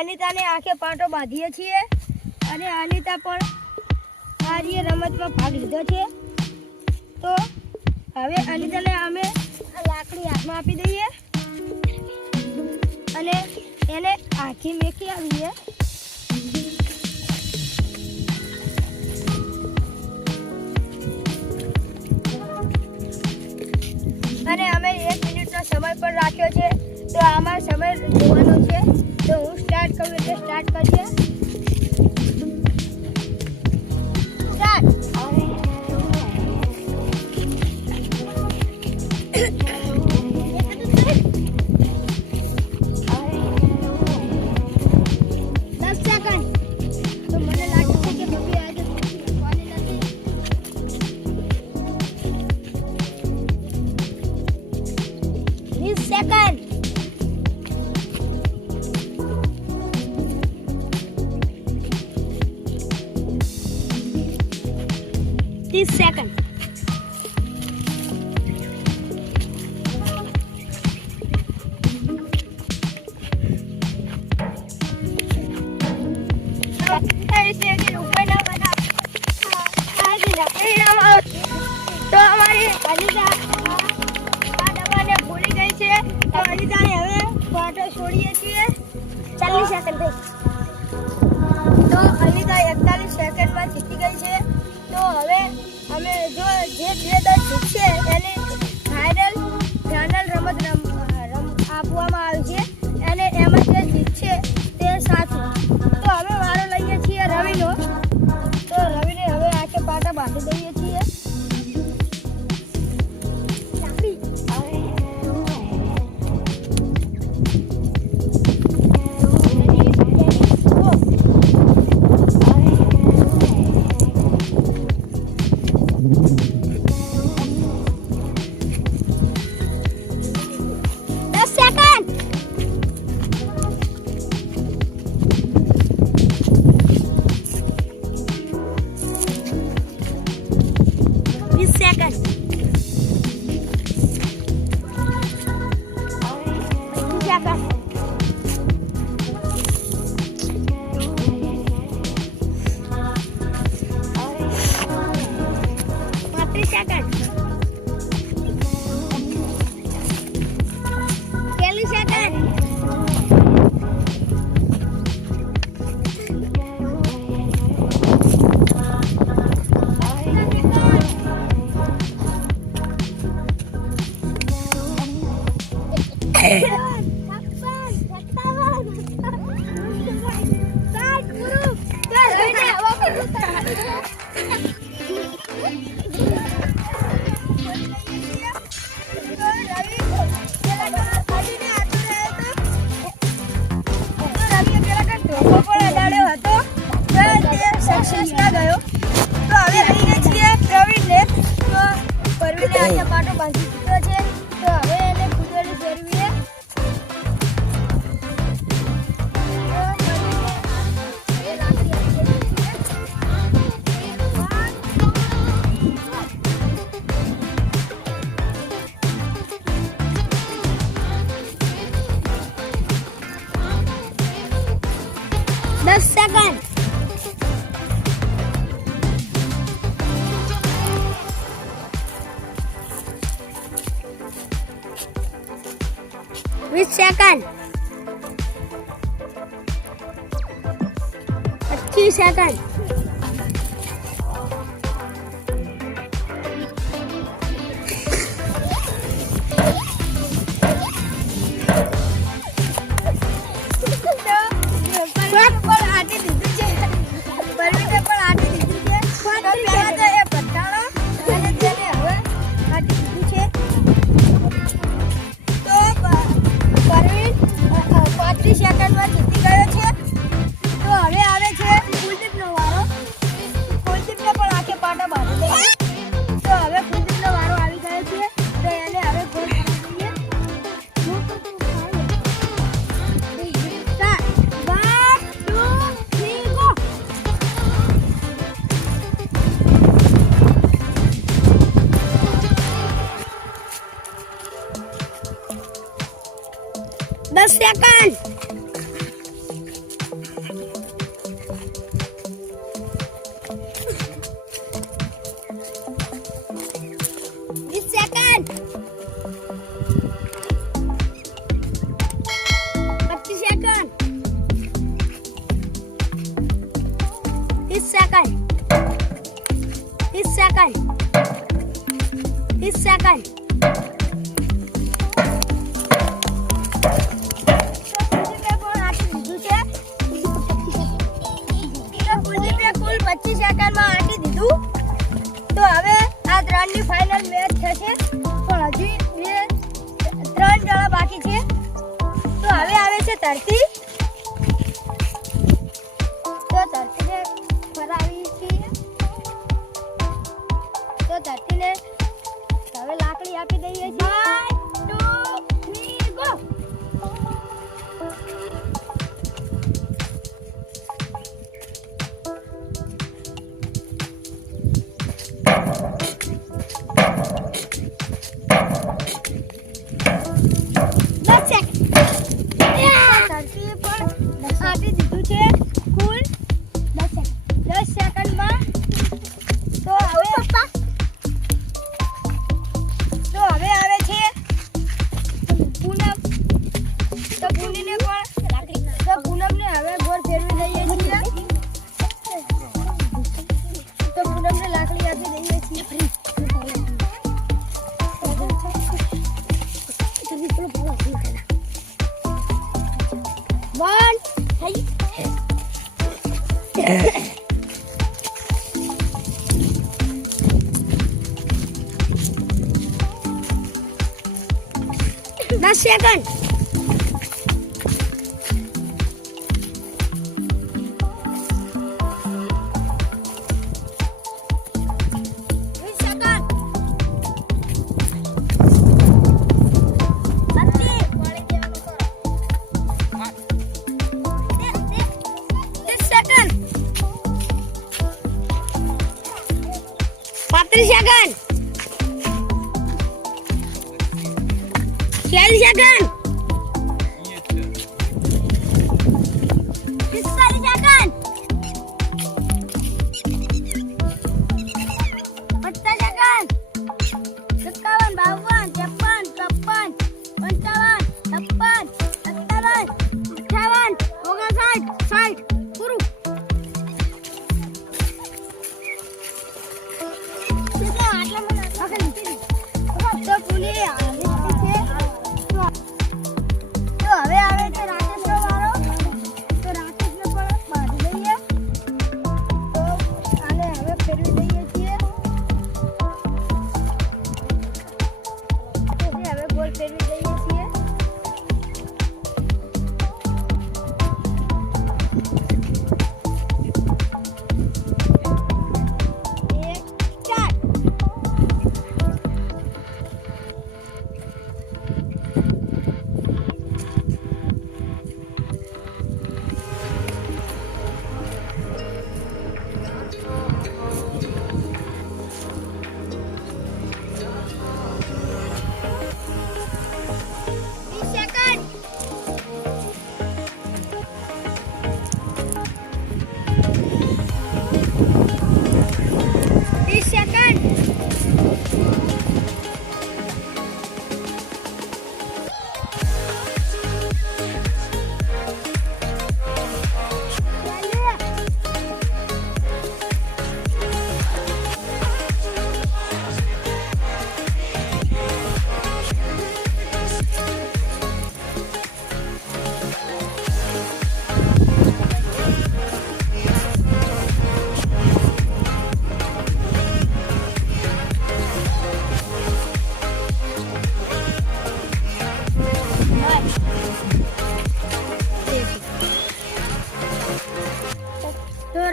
અનિતાને આંખે પાટો બાંધીએ છીએ અને અનિતા પણ આ રમતમાં ભાગ લીધો છે. તો હવે અનિતાને અમે લાકડી હાથમાં આપી દઈએ અને એને આખી મેખી આવીએ. અને અમે 1 મિનિટનો સમય પણ રાખ્યો છે. તો આમાં સમય જોવાનો છે. તો હું સ્ટાર્ટ કરું એટલે સ્ટાર્ટ કરીએ. સ્ટાર્ટ. 10 સેકન્ડ. તો મને લાગે છે કે મમ્મી આજે લખવાની નથી. 20 સેકન્ડ. 30 સેકન્ડ. 30 સેકન્ડ ઉપર ના બના. તો અમારી અનિતા આ દવાને ભૂલી ગઈ છે. તો અનિતાને હવે પાટો છોડીએ છીએ. 40 સેકન્ડ થઈ. તો અનિતા 41 સેકન્ડમાં જીતી ગઈ છે. તો હવે અમે જો જે દળ જીતશે એને ફાઇનલ રમત આપવામાં આવી છે અને એમાં જે જીતશે તે સાચું. તો હવે વારો લઈએ છીએ રવિનો. તો રવિને હવે આંખે પાટા બાંધી દઈએ છીએ. પાટો બાંધી દીધો છે. તો હવે એને કુદરતી ફેરવીએ. સેકન્ડ. 20 સેકન્ડ. 25 સેકન્ડ. 30 સેકન્ડમાં જીતી ગયો છે. તો હવે આવે છે કુલદીપનો વારો. કુલદીપને પણ આંખે પાટા બાંધી દઈએ. તો હવે કુલદીપનો વારો આવી ગયો છે. તો એને હવે ગોળ કરી દઈએ. 10 સેકન્ડ. ધરતી તો ધરતીને ફરાવી છીએ તો ધરતીને હવે લાકડી આપી દઈએ છીએ 1 2 3 ગો આપી દીધું છે કુલ 10 સેકન્ડમાં તો હવે આવે છે પૂનમ તો પૂનમને હવે ગોળ ફેરવી દઈએ છીએ તો પૂનમને લાકડી આપી દઈએ છીએ Last second. Second. 40 second. 45 second. 50 second. 51, 52, 53, 54, 55, 56, 57, 58, 59, 60. પૂરું. તો પુલી તો હવે આવે છે રાકેશનો વારો તો રાકેશને પણ બાંધી દઈએ તો આને હવે ફેરવી દઈએ છીએ હવે ગોળ ફેરવી દઈએ છીએ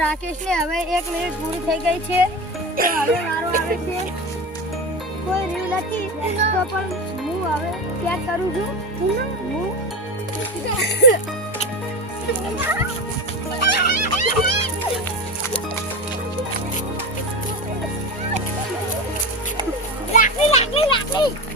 રાકેશને હવે 1 મિનિટ પૂરી થઈ ગઈ છે તો હવે મારો આવે છે કોઈ રીવ નથી તો પણ હું હવે ચેક કરું છું હું રાખી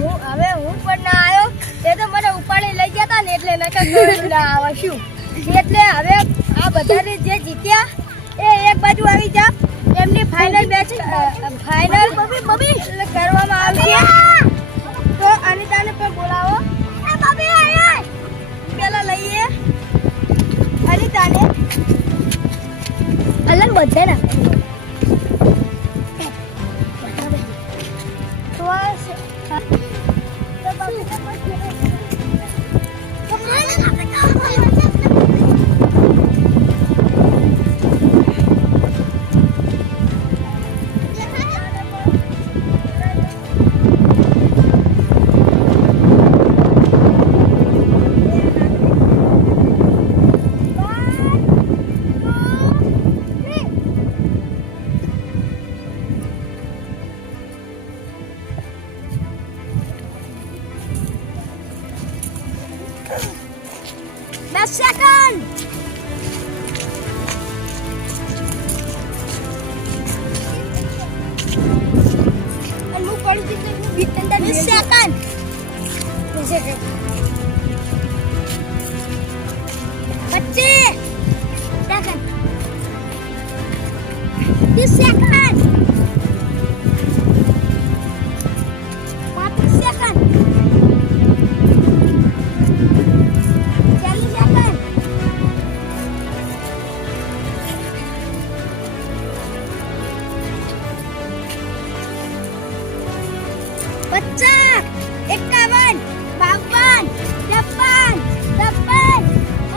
હું પણ ના આવ્યો એ તો મને ઉપાડી લઈ ગયા તા ને એટલે નકર કોઈ ના આવે શું એટલે હવે આ બધાને જે જીત્યા એ એક બાજુ આવી જા એમની ફાઇનલ મેચ ફાઇનલ બબી કરવામાં આવશે તો અનિતાને પણ બોલાવો એ બબી આય પેલા લઈએ અનિતાને અલગ બધે ના second. And move on to the second. This second. What second? Pecah 51, 52, 58, 58,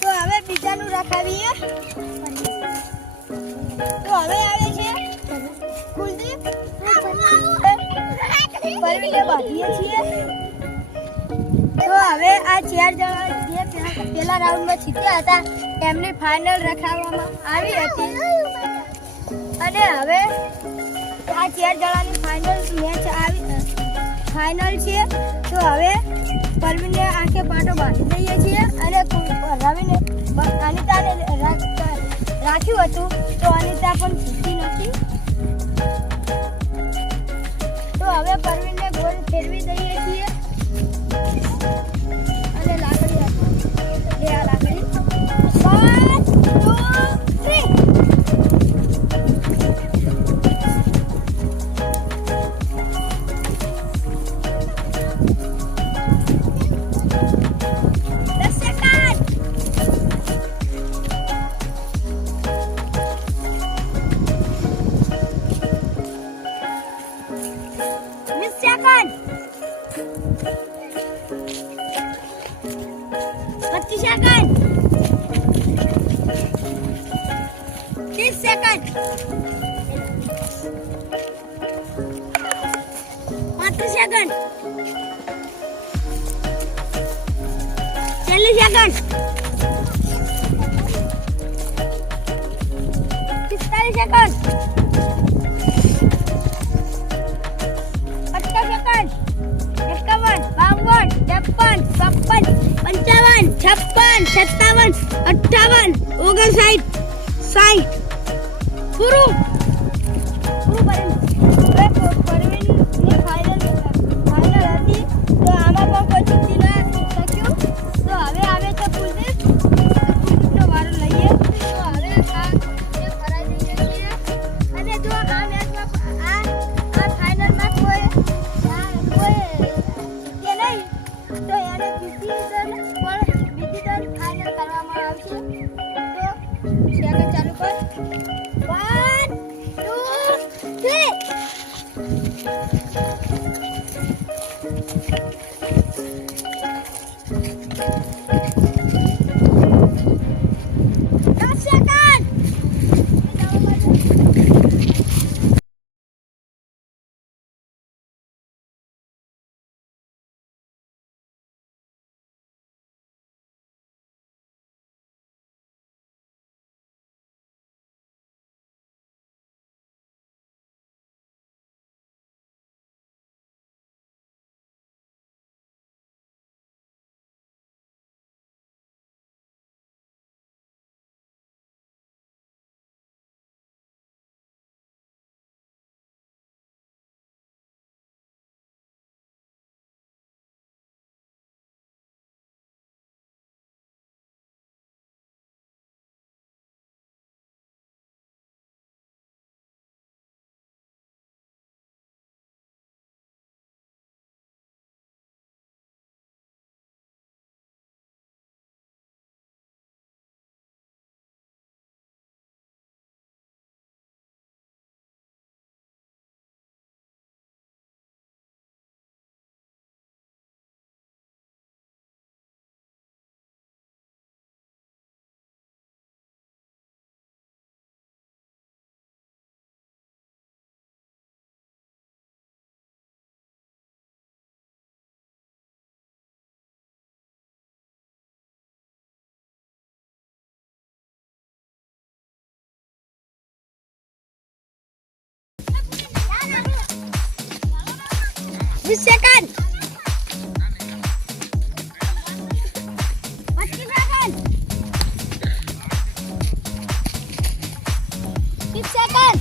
તો હવે બીજાનું રખાવીએ તો હવે આવે છે કુલદીપ પરવીને બાંધીએ છીએ તો હવે આ ચાર જણા જે પહેલા રાઉન્ડમાં જીત્યા હતા એમની ફાઇનલ રખાવવામાં આવી હતી અને હવે આ ચાર જણાની ફાઇનલ મેચ ફાઇનલ છે તો હવે પરવીને આંખે પાટો બાંધી દઈએ છીએ અને રવિને અનિતાને રાખ્યું હતું તો અનિતા પણ જીતી નથી તો હવે પરવીને ગોળ ફેરવી દઈએ છીએ અને લાકડી લે આ લાકડી 30 second. 30 second. 30 second. 40 second. 45 second. 50 second. 51, 52, 53, 54, 55, 56, 57, 58, 60. પૂરું પરવીનની ફાઇનલ હતી તો આમાં પણ કોઈ જીતી ના શક્યું તો હવે આવે છે કુલદીપનો વારો લઈએ તો હવે આ ફરાઈ દઈએ છીએ અને જો આ મેચમાં આ ફાઇનલમાં કોઈ કે નહીં તો એને બીજી ફાઇનલ કરવામાં આવશે તો સેકન્ડ ચાલુ કર 1 20 second 25 second 30 second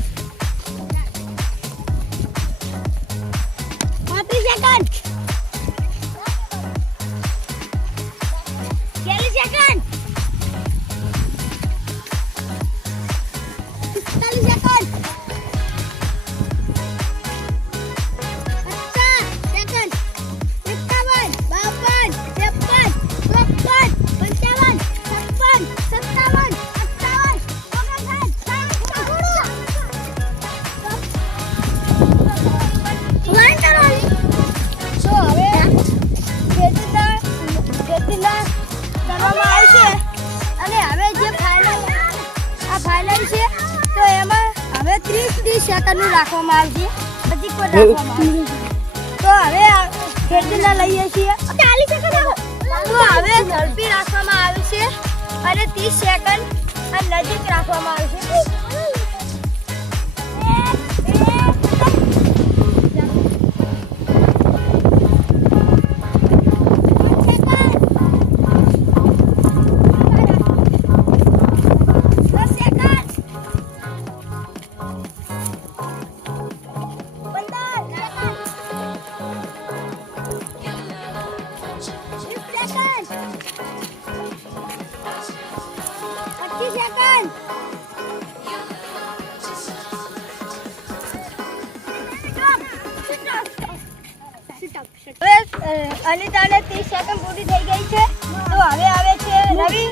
35 second 40 second 45 second 30 સેકન્ડનું રાખવામાં આવશે પછી કોઈ રાખવામાં આવશે તો હવે ખેતીના લઈએ છીએ 40 સેકન્ડ તો હવે ઝડપી રાખવામાં આવે છે અને 30 સેકન્ડ અને નજીક રાખવામાં આવશે અનિતાને 30 સેકન્ડ પૂરી થઈ ગઈ છે તો હવે આવે છે Ravi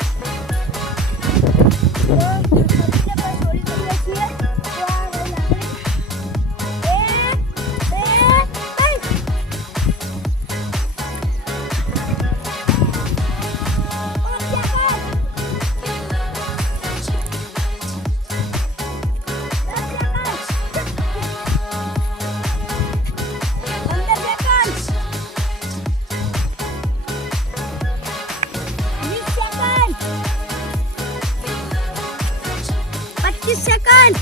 second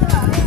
stop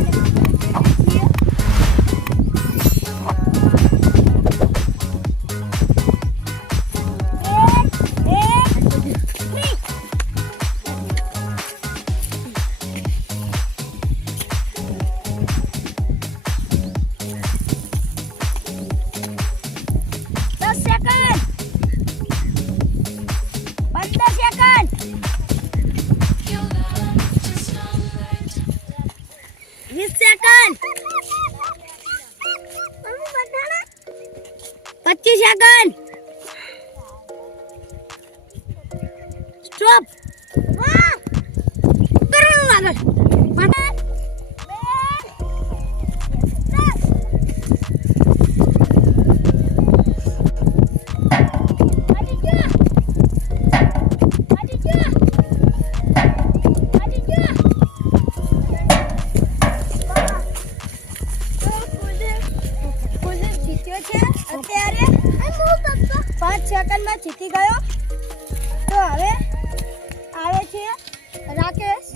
second 25 second stop second में जीती गयो तो હવે આવે છે રાકેશ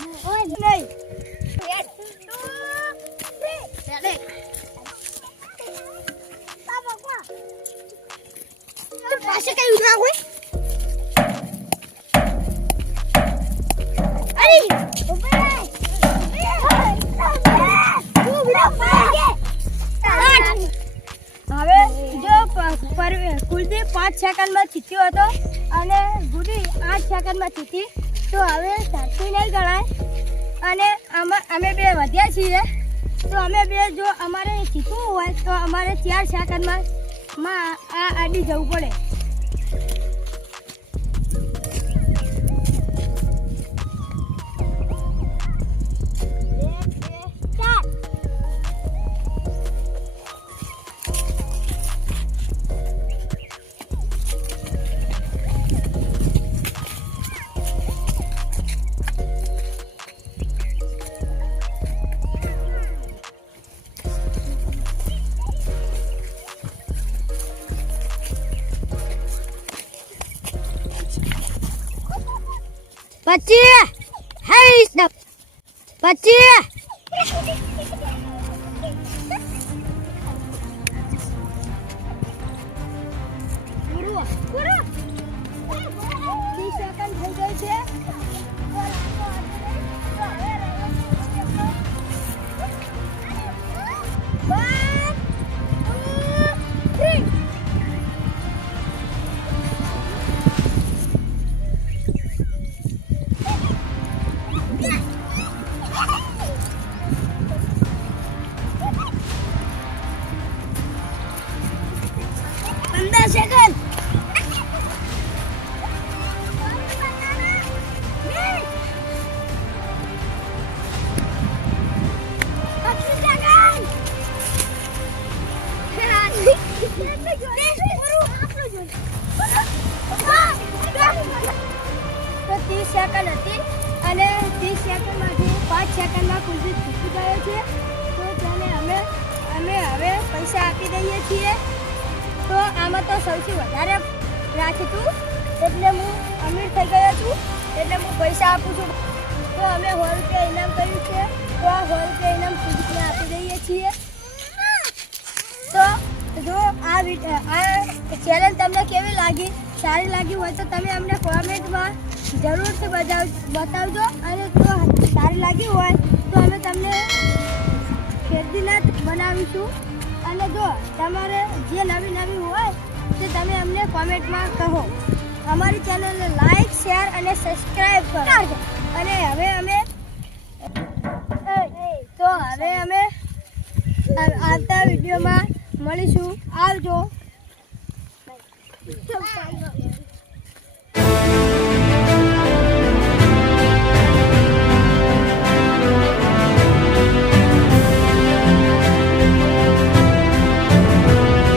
નહીં પાસે કઈ ઉઠા હોય અરે હવે જો કુલદીપ 5 સેકન્ડમાં જીત્યો હતો અને ગુડી 8 સેકન્ડમાં જીતી તો હવે સાચી નહીં ગણાય અને અમે બે વધ્યા છીએ તો અમે બે જો અમારે જીતવું હોય તો અમારે 4 સેકન્ડમાં આ આડી જવું પડે 25 હાઈસ 25 પૂરો 30 સેકન્ડ થઈ ગઈ છે. તો 30 સેકન્ડ હતી અને 30 સેકન્ડમાંથી 5 સેકન્ડમાં કુલદીપ જીતી ગયો છે. તો તેને અમે હવે પૈસા આપી દઈએ છીએ. તો આમાં તો સૌથી વધારે રાખ્યું એટલે હું અમીર થઈ ગયો છું એટલે હું પૈસા આપું છું. તો અમે 100 રૂપિયા ઇનામ કર્યું છે. તો આ 100 રૂપિયા ઇનામ કુલદીપને આપી દઈએ છીએ. તો જો આ ચેનલ તમને કેવી લાગી, સારી લાગી હોય તો તમે અમને કોમેન્ટમાં જરૂરથી બતાવજો. અને જો સારી લાગી હોય તો અમે તમને ફેરવીને બનાવીશું. અને જો તમારે જે નવી હોય તે તમે અમને કોમેન્ટમાં કહો. અમારી ચેનલને લાઈક, શેર અને સબસ્ક્રાઈબ કરો. અને હવે અમે આવતા વિડીયોમાં મળીશું. આવજો.